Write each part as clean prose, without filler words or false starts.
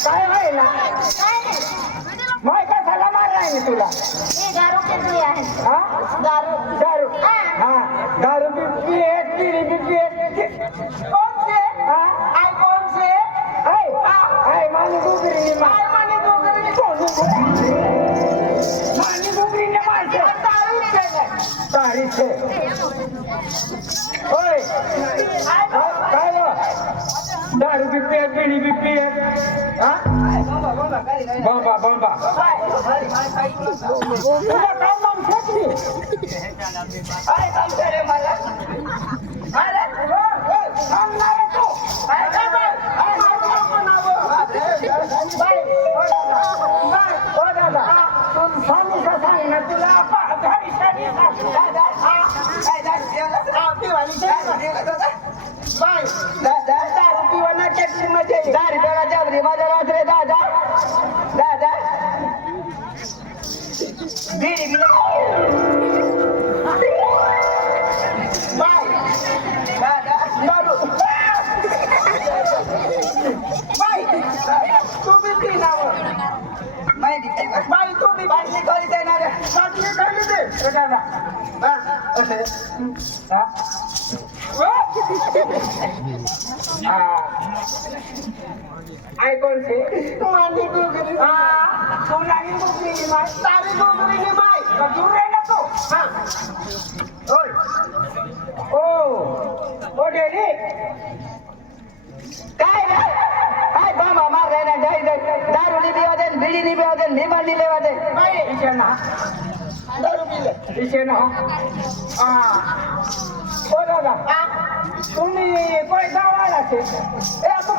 काय व्हायला माय का झाला मारलाय मी तुला दारू पिली आहे हा दारू दारू हा दारू पिली कौन से हा आई कौन से आई मानी गुगरी ने माय मानी गुगरी ने मारते तारी से ओय काय दारू पिते बीड़ी पिते हा बंबा बंबा तुझा काम नाम फेकली अरे काम करे मला अरे काम नाही तू अरे काय मारू नाव बाय ओ दादा तू सांगू सांग ना तुला घरी शनी दादा काय दादा आपली वाली बाय दादा दारू पिवाना केली मजे दारू पेला जाबरी माझा रात्रे दादा दादा बीड़ी भी बाय दादा दारू बाय तू भी पीना वो मैं दिखे बाय तू भी बाटली खाली देना रे बाटली खाली दे दादा हां ओके हां आई कौन से मानी गुगरी हाँ तू नहीं गुगरी की माई सारी गुगरी की माई दूर रहना तो हाँ ओ डेली काय रे काय बाबा मार रहना जाई दे दारू नहीं पीवा दे बीड़ी नहीं पीवा दे नीमा नहीं लेवा दे भाई इसे ना दारू पी ले इसे ना हाँ ओ दादा तुम्ही कोई गावाला छे ए आपको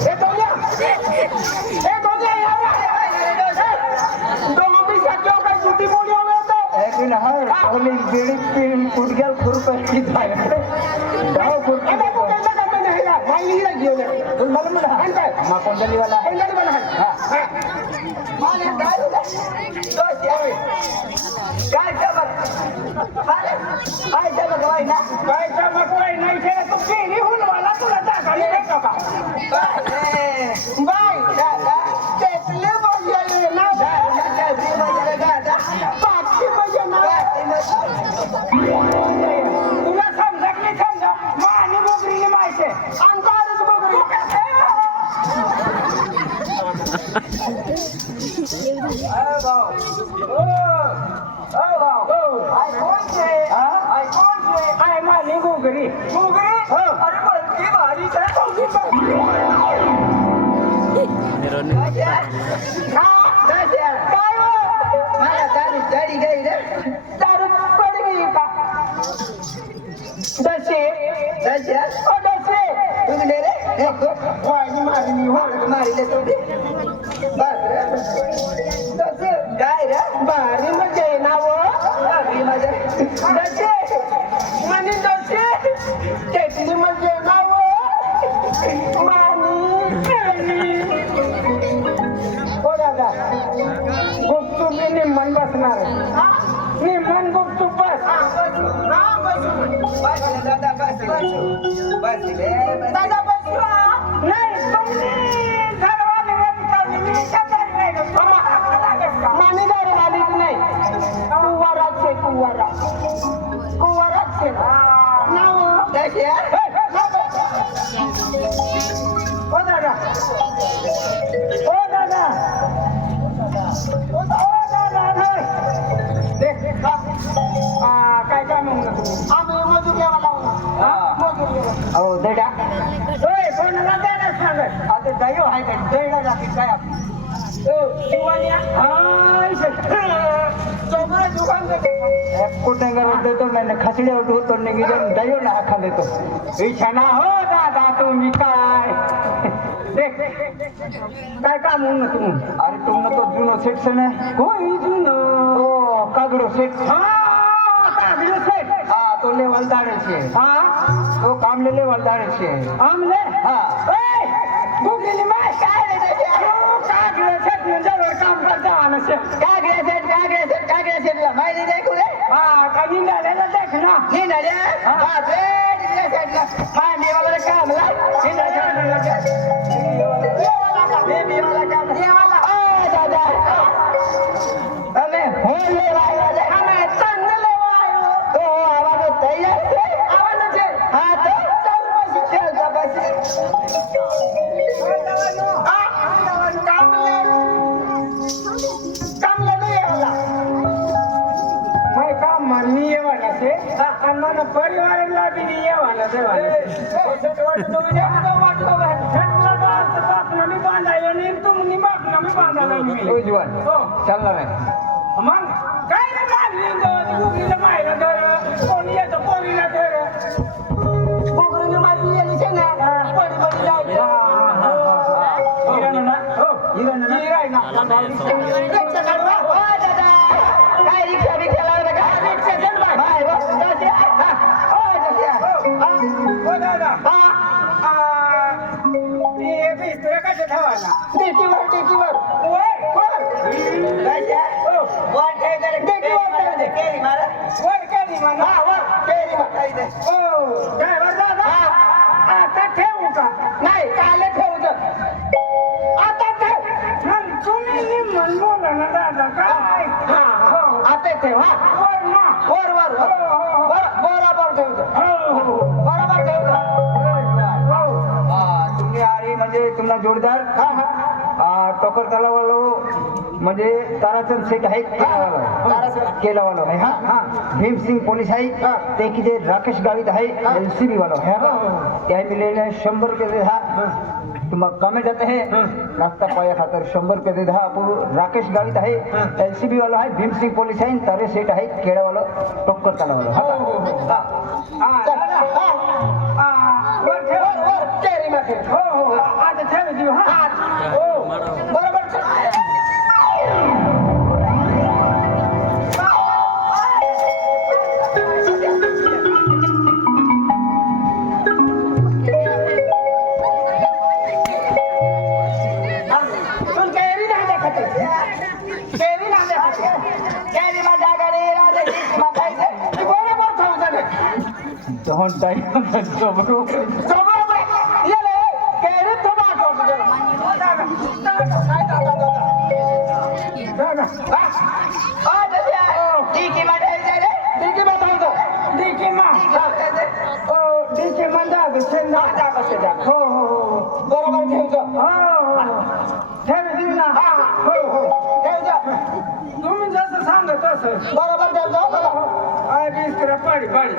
ए दोल्या यार तो मम्मी से क्यों का छुट्टी बोली होवे तो एक दिन हर ओली बीड़ी पीन फुट गया खुर की थाय दाव खुर की तो कैसा करते नहीं ना भाई नहीं लगी हो तुम मालूम ना हां काय मा कोंडली वाला है इंगली वाला है हां माने दारू तो यावे काय चमक मारे काय चमक होय ना काय चमक होय नाही छे तू केली हुन वाला तुला दाखवली नाही का बाय दादा केतले बोलले ना दादा ती माझ्या दादा पाठी माझ्या ना तुला समजत नाही समजा मानी बोगरी माहिती अंकारच बोगरी अरे भाऊ आई कौन से आई मानी गुगरी अरे बड़की भारी है काय मला दारू जडी गई रे दारू पड़ गई का दसे ओ दसे तुम ले रे देखो वाई मारनी हो मारी ले तू बस दसे काय रे भारी मजा आहे ना वो भारी मजा दसे मनी दसे कितनी मजा ना वो मानी ओ दादा गुपचूप मी मन बसणार मी मन गुपचूप बस दादा बस दादा बस नाही तुम्ही घरवाले मी शेतात नाही मानी दारू आलीच नाही कुवाराच आहे कुवाराच आहे ओ दादा ओ दादा काय काय म्हणून आम्ही मजूर घ्यावा लावून हो देडा कोणाला द्यायला सांगत आता दयो आहे का देडा जाते काय आपली खसडे होतो दयो ना खा देतो इच्छा हो दादा तुम्ही काय काय काम होऊन तू अरे तुम तो जुनो सेक्शन आहे हो जुनो कागडो सेट वलदाणे છે હા તો કામલેલે વલદાણે છે આમ લે હા એ ગુગલી માં કાય રે છે કાગરે છે નજર કામ કરતા આને છે કાગરે છે એટલે મારી દેખું રે હા કદીંડા લે દેખ ના ની ના રે બાપ રે નીકળે છે એટલે માં દેવાલા કામ લા ની ના છે દેવાલા કામ દેવાલા આ દાદા અમે હું લેવા આવ્યા છે અમે તન લેવા આવ્યો તો આવા તો તૈયાર છે આવવાનું છે હા તો ચાલ પછી ભાઈ કામ માં ની આવવાના છે અને મને પરિવાર લાવી ની આવવાના દેવાના કોઈ જુવાન ચાલ ના છોકરીને મારી લીધેલી છે ને પડી જાય રિક્ષા કાઢવા ઓ દાદા કાઈ રિક્ષા લાવે કા રિક્ષા છે ને ભાઈ બસ ઓ દાદા ટીકી વાર કેરી મારે હા વાર કેરી માં ખાઈ દે નહીં કાલે થયું છે आता थे आते थे हाँ वर बरोबर ठेवतो बरोबर ठेवतो तुम्ही आरी म्हणजे तुम्हाला जोरदार टोकर तलावालो म्हणजे ताराचंद शेठ आहे केलावालो आहे हा भीमसिंग पोलीस आहे ते किती राकेश गावित आहे LCB वालो है त्या मिलेले 100 रुपये दे हा तुम्हाला कमेंट जाते हैं नाश्ता पाया खातर 100 रुपये दे हा आपू राकेश गावित आहे LCB वाला आहे भीमसिंग पोलीस आहे तारे शेठ आहे केळा वाला टोकर तलावालो बरोबर Don't die. बरोबर ठेवतो तुम्ही जसं सांगत तसं बरोबर ठेवतो पाडी पाडी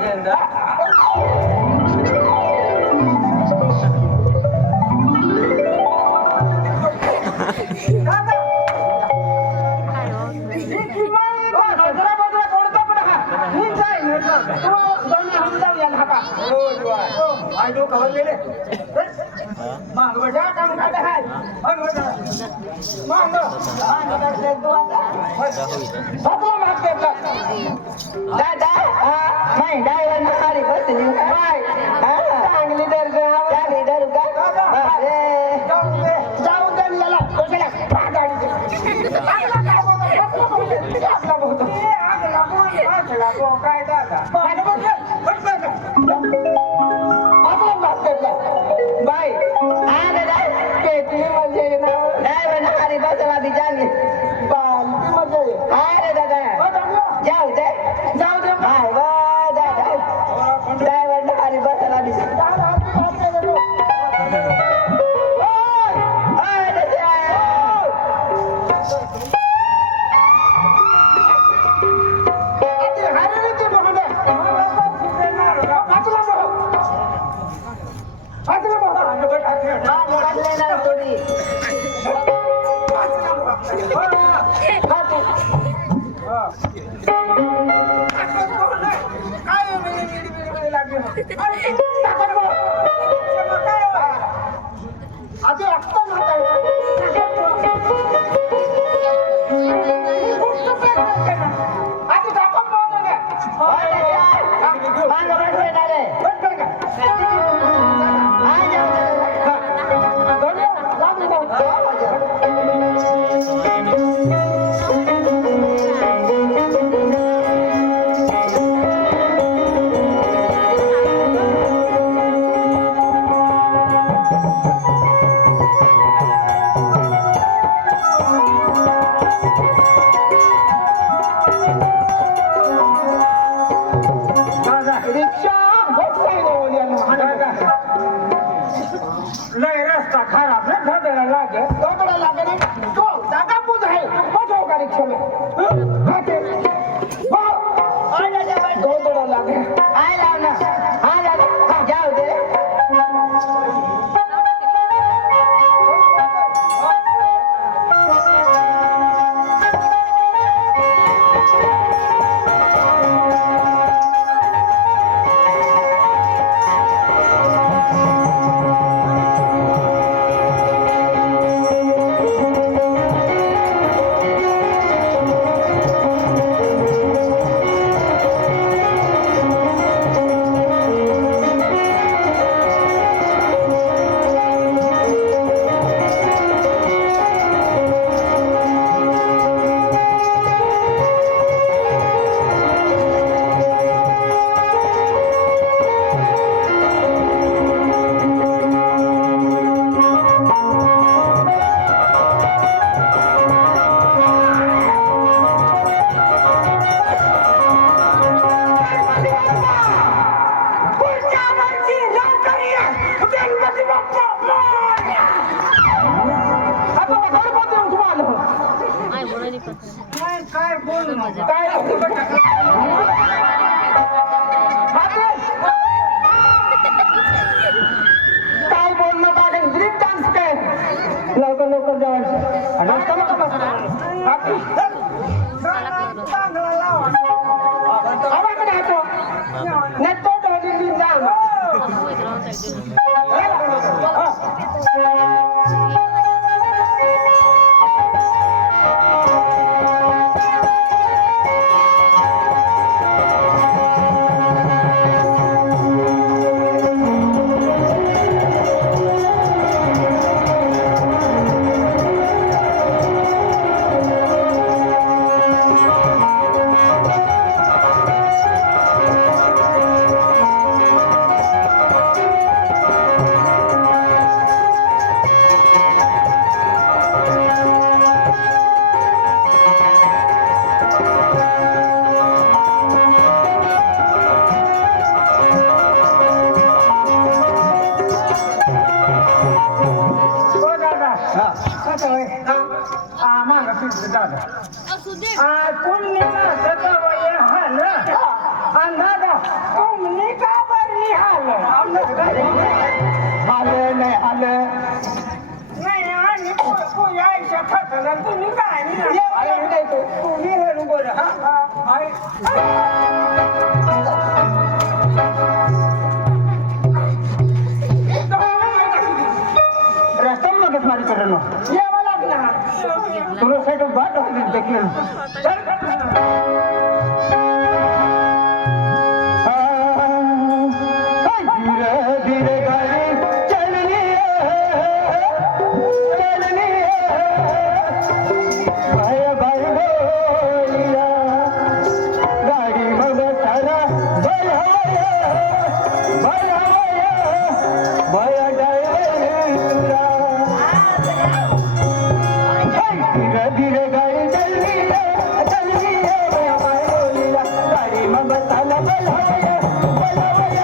मागं बसले झाले. बरोबर का? हा, जाऊ दे. हा. दोन्ही लागून जाऊ. दादा, रिक्षा मोटरसायकल दादा, लय रस्ता खराब ना धडला लागे दोघडं लागेल. तो जागा पूज आहे. बजाव का रिक्षा में खाते हो. आला जाऊ. दोडा लागे हाय लाव ना. हा झालं. हा, जाऊ दे. पुढच्या वर्षी लवकर या. गणपती बाप्पा मोरया. आता गणपती उठवाल. काय बोल काय काय बोल नका ग्रीक डान्स काय लवकर लवकर जायचं रस्ता नका बसला. चांगला लावा. आवाज नाही तो. नाही तो ढोली जा. दादा तुमने सतावय हाल दादा तुमने का बरली हाल हाल नाही हाल नाही आणि यायच्या खाताला तुम्ही काय नाही तुम्ही हेरू बरं रस्ता मगच मारी करणं यावं लागणार तुला साईड बाट होती देखील धीरे धीरे गाड़ी चलनी चलनी भाई भाई बोलिया गाड़ी मग सारा भलाया भलाया भया धीरे धीरे गाड़ी चलनी चलनी भया भाई बोलिया गाड़ी मग सारा भलाया भलाया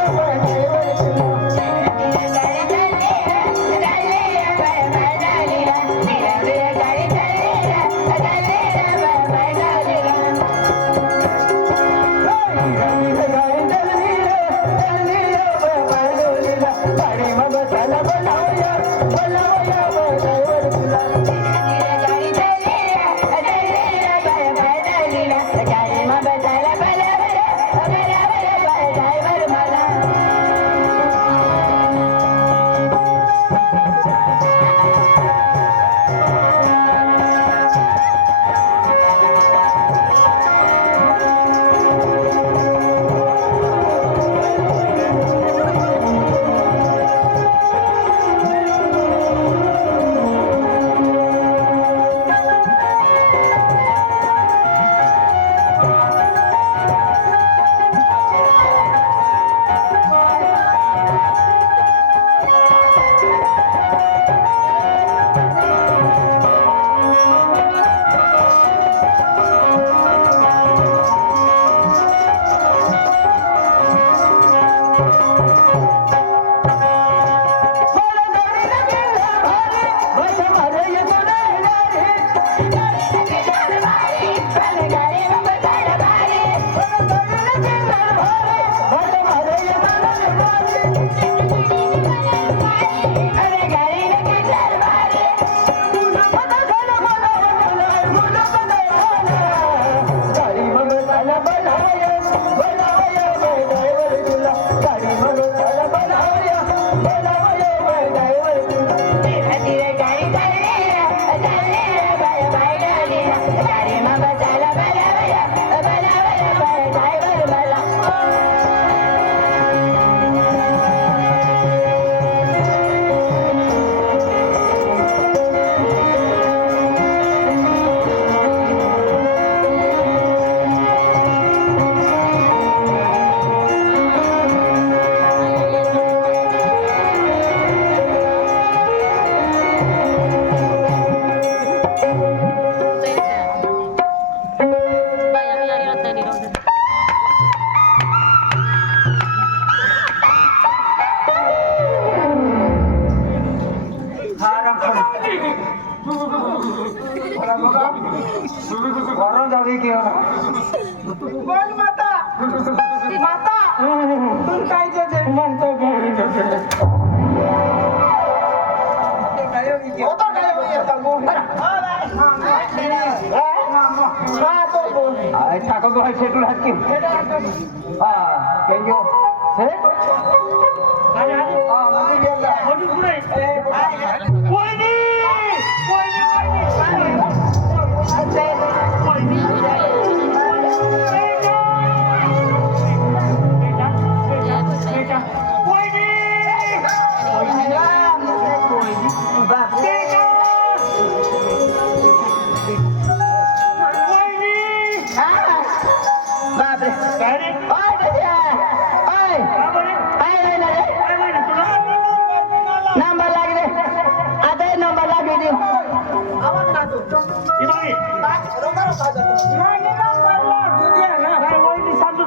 माता तू काय जे म्हणतो होता काय ठाकूर भाई शेटू हाकी हा थँक्यू नंबर लागले आता नंबर लागले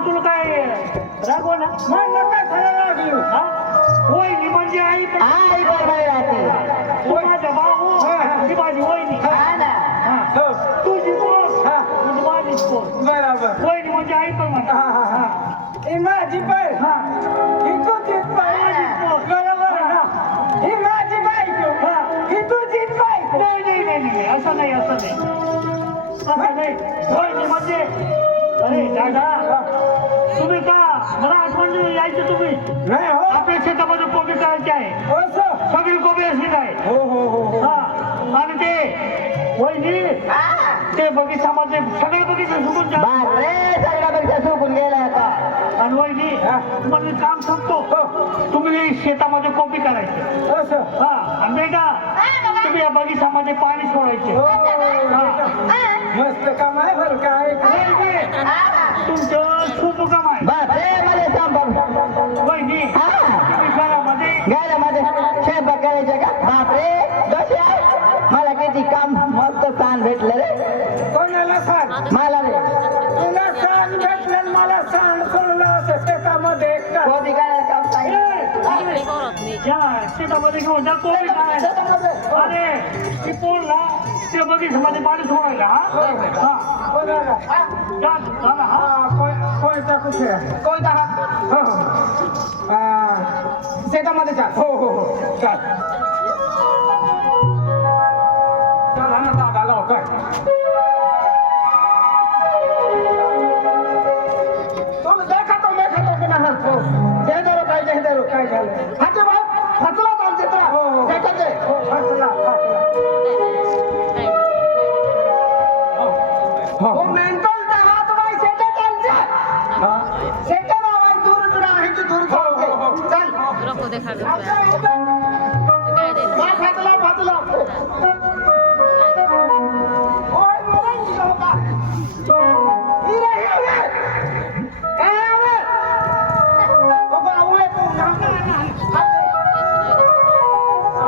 तुला काय रागव ना वहिनी म्हणजे आई आई बरोबर राहते तू माझा भाऊ ती माझी वहिनी हा ना तुझी पोर म्हणजे माझीच पोर बरोबर वहिनी म्हणजे आई पण म्हणा ही माझी बाई ही तुझीच बाई बरोबर ना ही माझी बायको ही तुझीच बायको नाही असं नाही वहिनी म्हणजे अरे दादा तुम्ही का मला आठवण यायचं तुम्ही नाही हो आपल्या शेतामध्ये कोबी करायची आहे हो सर सगळी कोबी असली आहे हो हा आणि ते वहिनी ते बगीचामध्ये सगळे बगीचे सुकून जा बापरे सगळ्या पेक्षा सुकून गेला आता आणि वहिनी तुम्हाला काम सांगतो तुम्ही शेतामध्ये कोबी करायचे हो सर हा आणि बेटा तुम्ही या बगीचामध्ये पाणी सोडायचे मस्त काम आहे बरं काय तुमचं खूप काम आहे बापरे मला सांभाळ वहिनी तुम्ही घरामध्ये गेला माझे स्वयंपाक करायचे का बापरे दोषी मला किती काम मस्त स्थान भेटलं रे कोणाला सांग मला रे तुला सांग भेटलं मला सांग सोडलं असं शेतामध्ये कोणी काय काम सांगितलं या शेतामध्ये घेऊन जा कोबी करायचं अरे ती पोरला त्या बगीचामध्ये पाणी सोडायला हा कोणाला झाला हा कोणता कुठे कोणता शेतामध्ये जा हो चाल चला ना दादा लवकर तुम देखा तो मैं खातो की ना जय दरो काय झालं हाते बाप फसला चाल चित्रा हो फसला हो मेंटल दा हात बाई शेते चालते शेते बाबा दूर आहे की दूर चालते चल फाटला ओय मराठी लोका हिरे हिरे ए बाबा ओय तू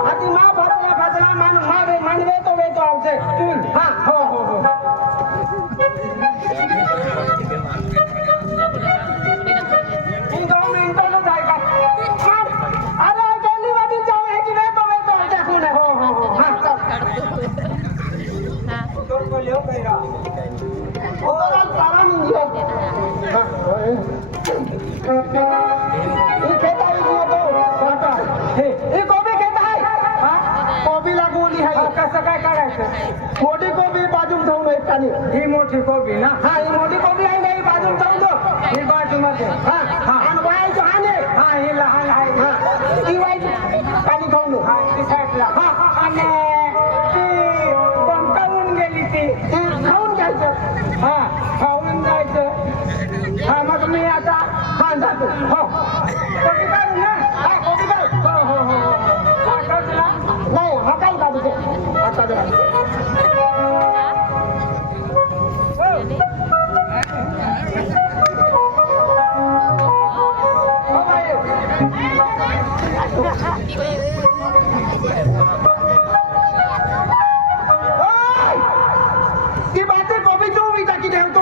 हाती मा भरला फाटला मानवे तो वेतो आमचे हा हो इन 2 मिनिटाला जाय का अरे गेली वाटी जाऊ ह्याची वेतो देखून हो हा चल तो लियो कैरा ओवरऑल सारा निंजो ही खेता ही तो हे कोबी खेता आहे कोबी लागवली आहे कसं काय काढायचं मोठी कोबी बाजून ठेवून एक खाली ही मोठी कोबी ना हा ही मोठी कोबी आहे नाही बाजून ठेवून दो ही बाजूमध्ये हा आणि वाईट हाने हा ही लहान आहे हा ही वाईट खाली ठेवून दो हा ती साईडला हा आणि ती बंकावून गेली ती खाऊन घ्यायचं हा खाऊन जायचं हा मग मी आता हा जातो हो कोबी काढू ना हा कोबी काढ हो हा काढला नाही हा काय काढू ते आता जरा ती बाते कोबी तू मी टाकी ठेवतो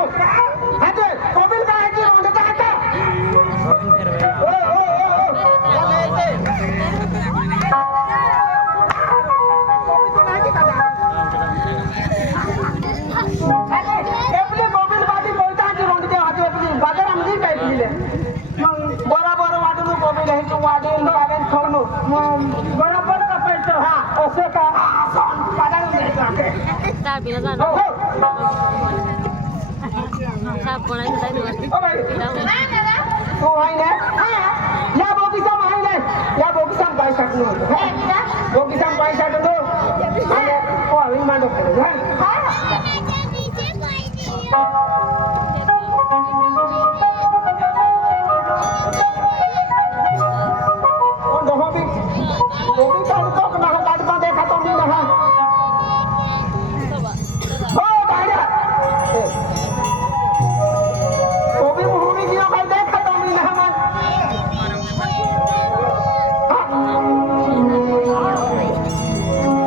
हाते कोबी काय रोंडता आता बरोबर वाढू नको कोबीला हे तू वाढेल वाढेल खाऊ नको बरोबर कापायचं हा असं का असं काढायला द्यायचं. साबीला हो, जाणार हो. साब कोणाची जायचं ओ बाई, तू आहे ना या बोगीचा माही नाही या बोगीचा पाय साठलो होतो बोगीचा पाय साठलो आणि ओ आम्ही मांडो केलं गोबी काढतो का ना काढता देखा तो मी ना हो गाड्या गोबी मुहुरी दियो काय देखा तो मी ना मन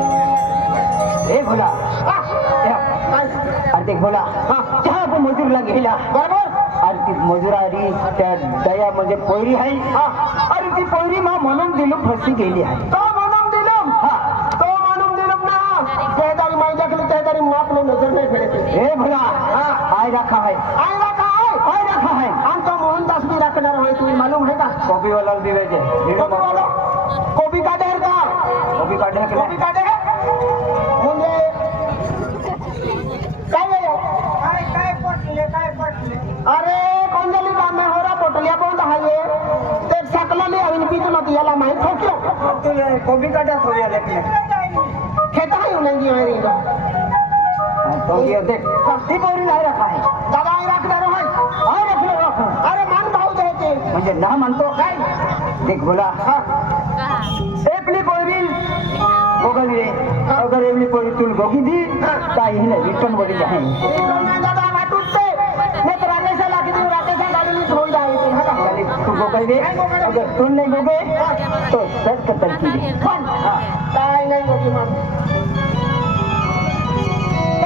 ए भोला अरे ते भोला चहा आपण मजूरला गेला बरोबर अरे ती मजुरारी त्या दया म्हणजे पोयरी आहे अरे ती पोयरी मा म्हणून दिलो फसी गेली आहे तो म्हणून दिलम तो म्हणून दिलम ना त्यादारी माहिती केली त्यादारी मापले नजर नाही फेडते ए भोला आय राखा है आईला काय आय राखा है आणि तो मोहनदास भी राखणार होय तुम्ही मालूम आहे का कॉपी वाला दिवायचे कोबी वाला कोबी काढे आहे का कॉपी काढे कोबी काढे म्हणजे काय आहे? काय पटले अरे कोणजली काम आहे होरा पोटल्या कोण आहे ते सकलाली आवीन पीत नव्हती याला माहित ठोक्यो कॉपी काढा थोड्या लेखले खेता आहे नाही आहे तो ये देख ती पोरी नाही राखा है दादा आई राखणार होय आय राखलो राखो अरे मान भाऊ द्यायचे म्हणजे ना म्हणतो काय देख बोला एपली पोरी गोगली अगर एवली पोरी तुल गोगी दी ताई हिने रिटर्न बोली जाहे दादा वाटुते नाही तर राकेशा लागी देऊ राकेशा गाडीने थोडी जावी तू हा का तू गोगल दे अगर तुम नहीं गोगे तो सच कतल की काय नाही गोगी मान ए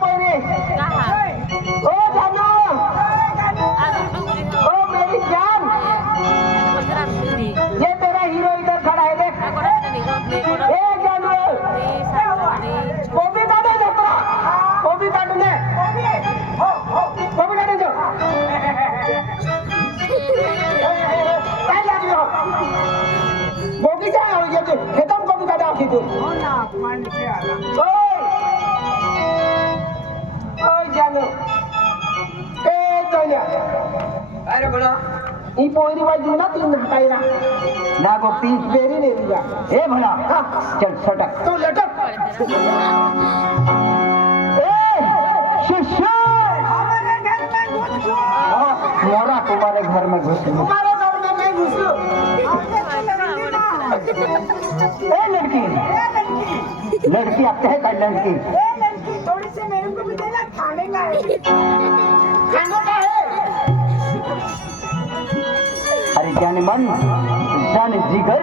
पोरी ओ जानो ओ मेरी जान ये तेरा हीरो इधर खड़ा है देख ए जानवर कोबी काटे जत्रा कोबी काटने कोबी काटे जो काय लागलो कोबी काय हो ये खेतम कोबी काटे आखी तू ओय जानो ए तोल्या अरे बोला ई पोरी बाजू ना तीन हटाईरा ना गोपी बेरी ने दिया ए भला चल सटक तू लटक शिष्य मोरा तुम्हारे घर में घुस तुम्हारे घर में मैं घुसू ए लड़की लड़की आते है का लड़की थोड़ी सी मेरे को भी देना खाने का है खाने का है अरे जाने मन जाने जिगर